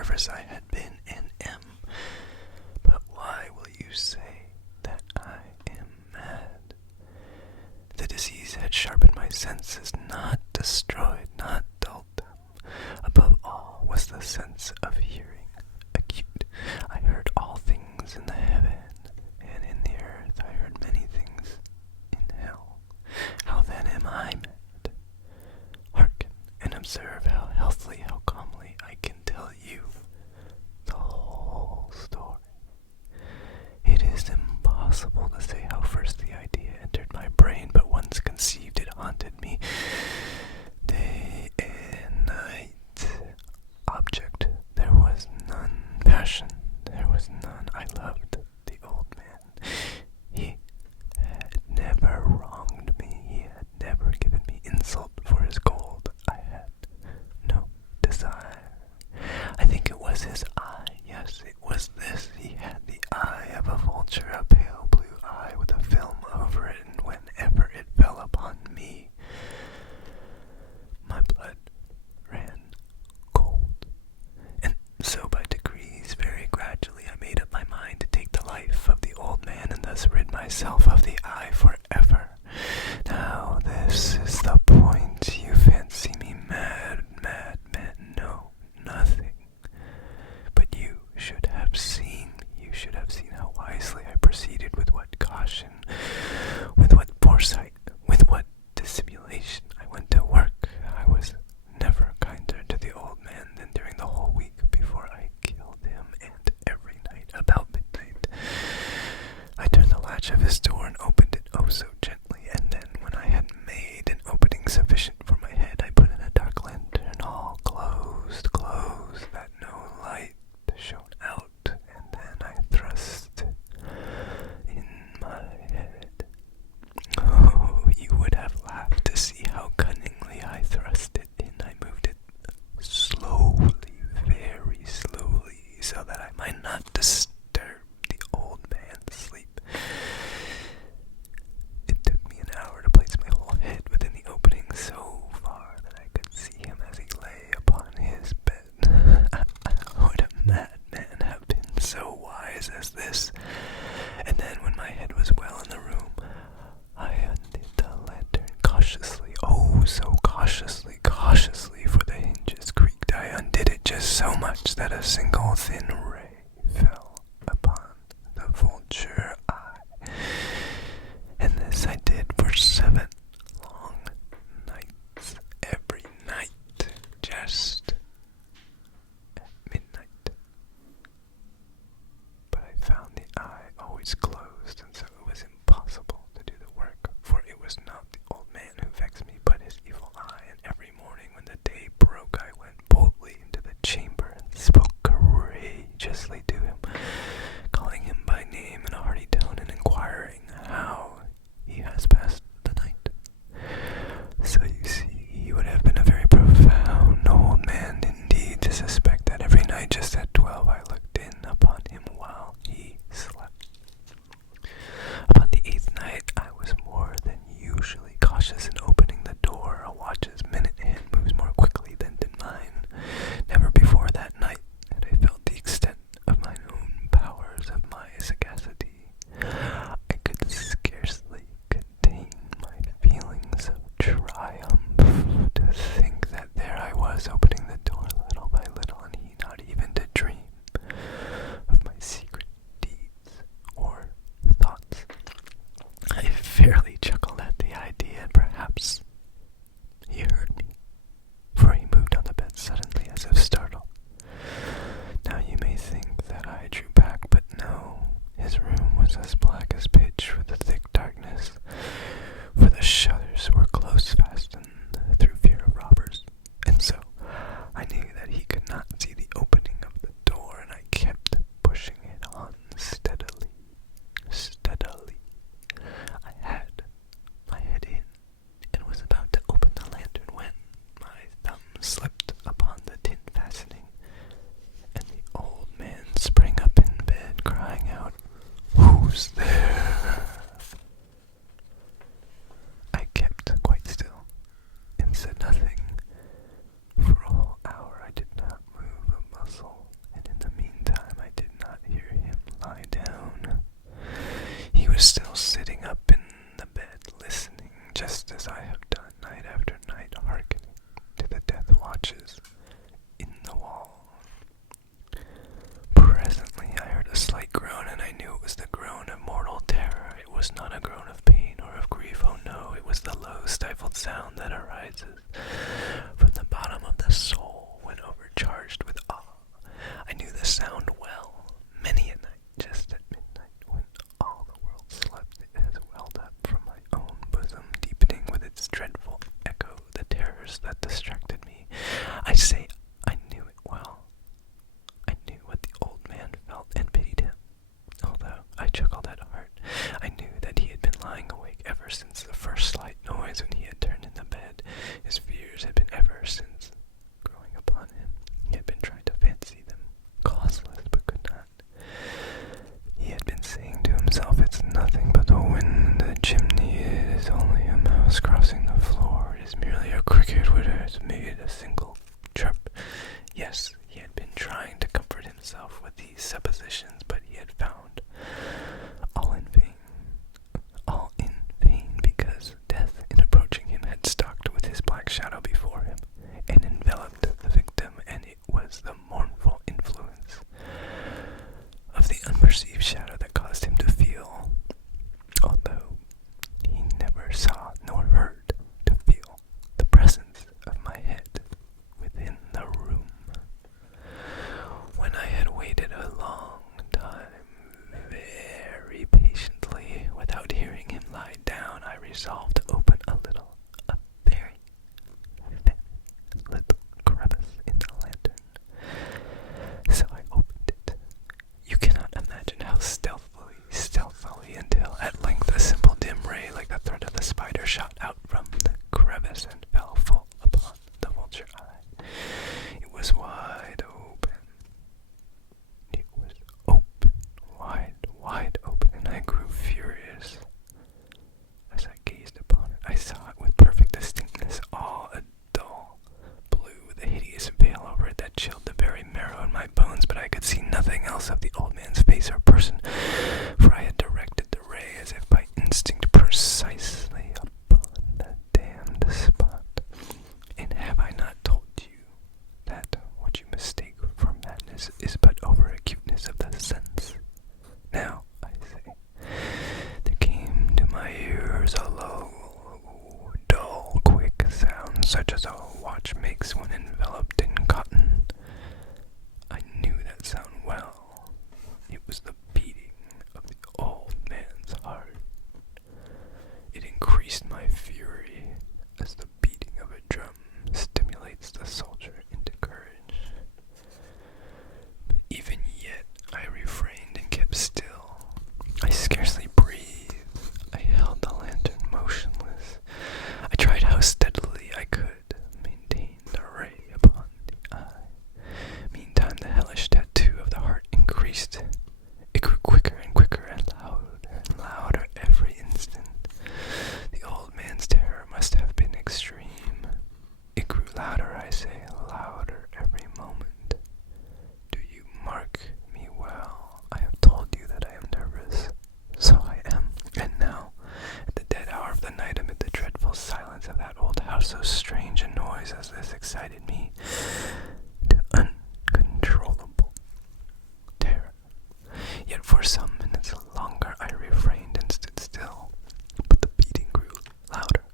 nervous I had been and am. But why will you say that I am mad? The disease had sharpened my senses, not destroyed, not dulled them. Above all was the sense of hearing, acute. I heard all things in the heaven, and in the earth I heard many things in hell. How then am I mad? Hearken and observe how healthily, how calmly I can tell you the whole story. It is impossible to say how first the idea entered my brain, but once conceived it haunted me day and night. Object, there was none. Passion, there was none. I loved the old man. He had never wronged me. He had never given me insult for his gold. I had no desire. I think it was his eye. Yes, it was this. He had the eye of a vulture, a pale blue eye with a film over it, and whenever it fell upon me, my blood ran cold. And so by degrees, very gradually, I made up my mind to take the life of the old man and thus rid myself of the eye forever. Now this is the point. You fancy me mad, man. No, nothing. But you should have seen how wisely I proceeded, with what caution, with what foresight, with what dissimulation I went to work. I was never kinder to the old man than during the whole week before I killed him, and every night about midnight I turned the latch of his door and opened it oh so gently, and then when I had made an opening sufficient for my head, I put in a dark lantern, all closed, that no light shone out, and then I thrust in my head. Oh, you would have laughed to see how cunningly I thrust it in. I moved it slowly, very slowly, so that I might not disturb the old man's sleep. It took me an hour to place my whole head within the opening so far that I could see him as he lay upon his bed. Would a madman have been so wise as this? And then when my head was well in the room, I undid the lantern cautiously, oh so cautiously, for the hinges creaked. I undid it just so much that a single thin ray fell upon the vulture eye. And this I did for 7 long nights, every night, just at midnight. But I found the eye always closed, and so it was impossible to do the work, for it was not the old man who vexed me, but his evil eye. And every morning when the day broke, I went boldly into the chamber and spoke courageously Yes, he had been trying to comfort himself with these suppositions, but he had found all in vain. All in vain, because death, in approaching him, had stalked with his black shadow before him, and enveloped the victim, and it was the mournful influence of the unperceived shadow that caused him to feel, although he never saw nor heard, to feel the presence of my head within the room. When I had waited a long time, very patiently, without hearing him lie down, I resolved to open a very little crevice in the lantern. So I opened it. You cannot imagine how stealthily, until at length a simple dim ray like the thread of the spider shot out from the crevice and fell full upon the vulture eye. It was wide open. It was open, wide open, and I grew furious. As I gazed upon it, I saw it with perfect distinctness, all a dull blue, with a hideous veil over it that chilled the very marrow in my bones, but I could see nothing else of the old man's face or person, for I had directed the ray as if by instinct precisely upon the damned spot. And have I not told you that what you mistake for madness is but over-acuteness of the sense? Now, I say, there came to my ears a low, dull, quick sound, such as a watch makes when enveloped in cotton. I knew that sound well. It was the beating of the old man's heart. It increased my fury as the beating of a drum stimulates the soldier into courage. But even yet I refrained and kept still. I scarcely breathed. I held the lantern motionless. I tried how steadily I could maintain the ray upon the eye. Meantime the hellish tattoo of the heart increased. It grew quicker and quicker and louder every instant. The old man's terror must have been extreme. It grew louder, I say, louder every moment. Do you mark me well? I have told you that I am nervous. So I am. And now, at the dead hour of the night, amid the dreadful silence of that old house, so strange a noise as this excited me to uncontrollable terror. Yet for some minutes longer I refrained and stood still, but the beating grew louder.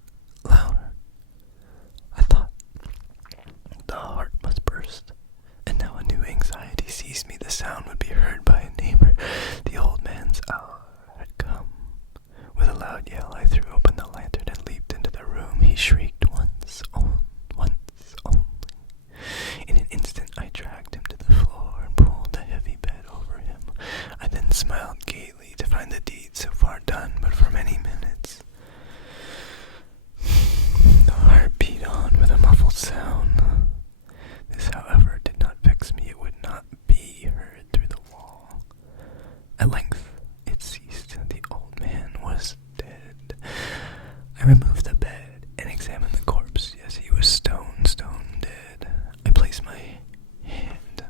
I thought the heart must burst, and now a new anxiety seized me. The sound would be heard by a neighbor. The old man's hour had come. With a loud yell, I threw open the lantern and leaped into the room. He shrieked once only. In an instant, I dragged him to the floor and pulled the heavy bed over him. I then smiled gaily to find the deed so far done, but for many minutes the heart beat on with a muffled sound. This, however, did not vex me. It would not be heard through the wall. At length it ceased. The old man was dead. I removed the bed and examined the corpse. Yes, he was stone dead. I placed my hand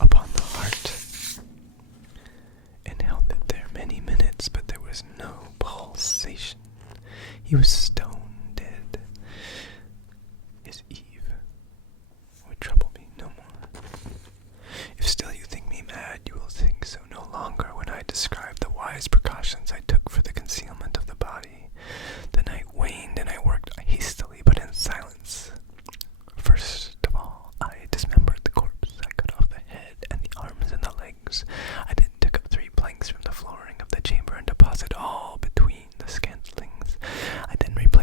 upon the heart and held it there many minutes, but there was no pulsation. He was stone dead. His Eve would trouble me no more. If still you think me mad, you will think so no longer when I describe the wise precautions I took for the concealment of the body. The night waned and I worked hastily but in silence. First of all, I dismembered the corpse. I cut off the head and the arms and the legs. I then took up 3 planks from the flooring of the chamber and deposited all between the scantlings. I then replaced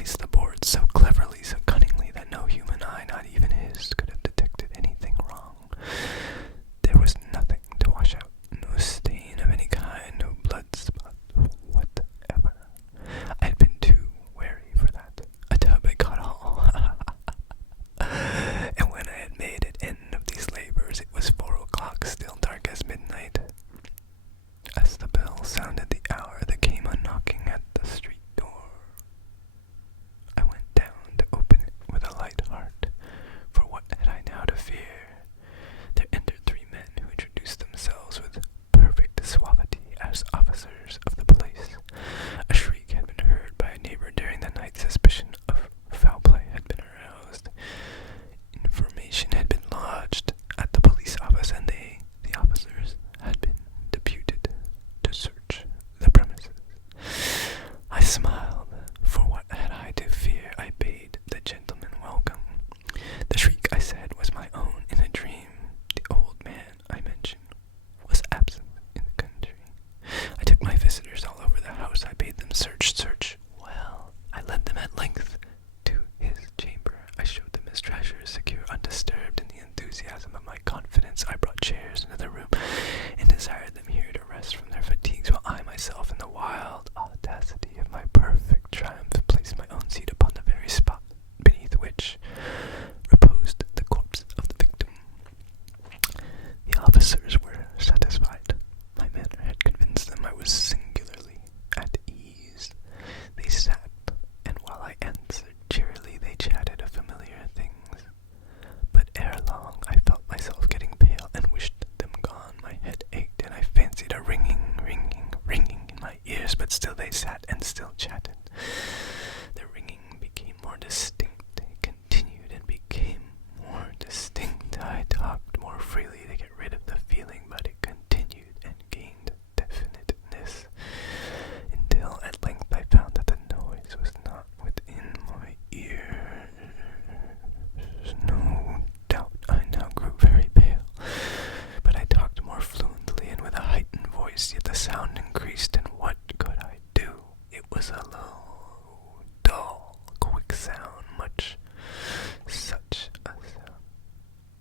officers were satisfied. My manner had convinced them I was singularly at ease. They sat, and while I answered cheerily, they chatted of familiar things. But ere long I felt myself getting pale and wished them gone. My head ached, and I fancied a ringing in my ears, but still they sat and still chatted. The ringing became more distinct. It continued and became more distinct. I talked more freely to get rid of the feeling, but it continued and gained definiteness, until at length I found that the noise was not within my ears. No doubt I now grew very pale, but I talked more fluently and with a heightened voice, yet the sound increased, and what could I do? It was a low, dull, quick sound, much such a sound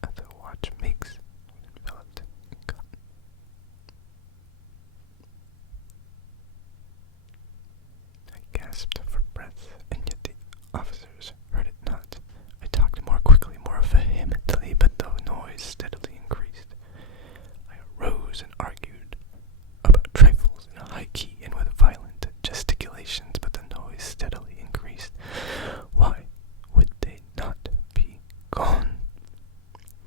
as a watch makes when enveloped in cotton. I gasped for breath, and yet the officers heard it not. I talked more quickly, more vehemently, but the noise steadily increased. I arose and argued about trifles in a high key and with violent gesticulations, but the noise steadily increased. Why would they not be gone?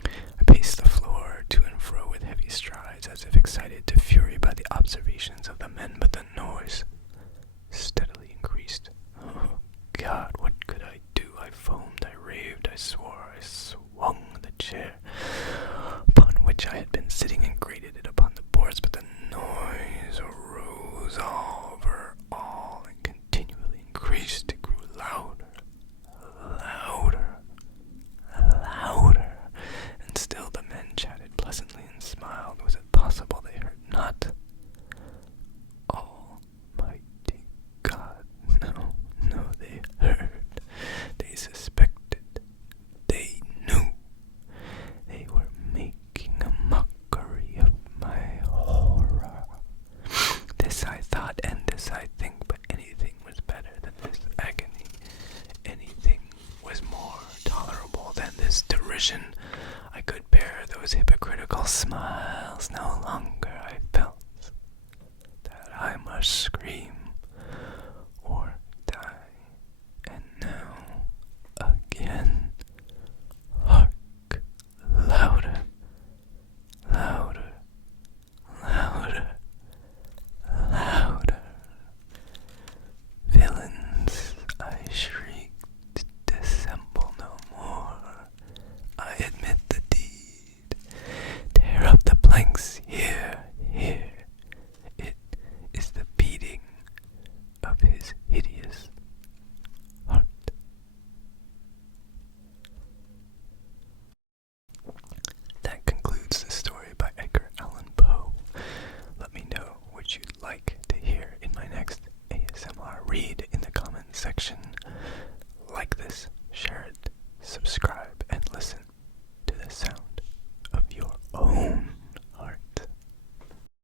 I paced the floor to and fro with heavy strides, as if excited to fury by the observations of the men, but the noise steadily increased. Oh, God, what could I do? I foamed, I raved, I swore, I swung the chair upon which I had been sitting and grated it upon the boards, but the noise arose over all and continually increased. It grew louder, louder, and still the men chatted pleasantly and smiled. Was it possible they heard not? Almighty God, no, they heard, they suspected, they knew. They were making a mockery of my horror. This I thought, and this I think, but anything was better than this agony. Anything was more tolerable than this derision. I could bear those hypocritical smiles no longer. I felt that I must scream.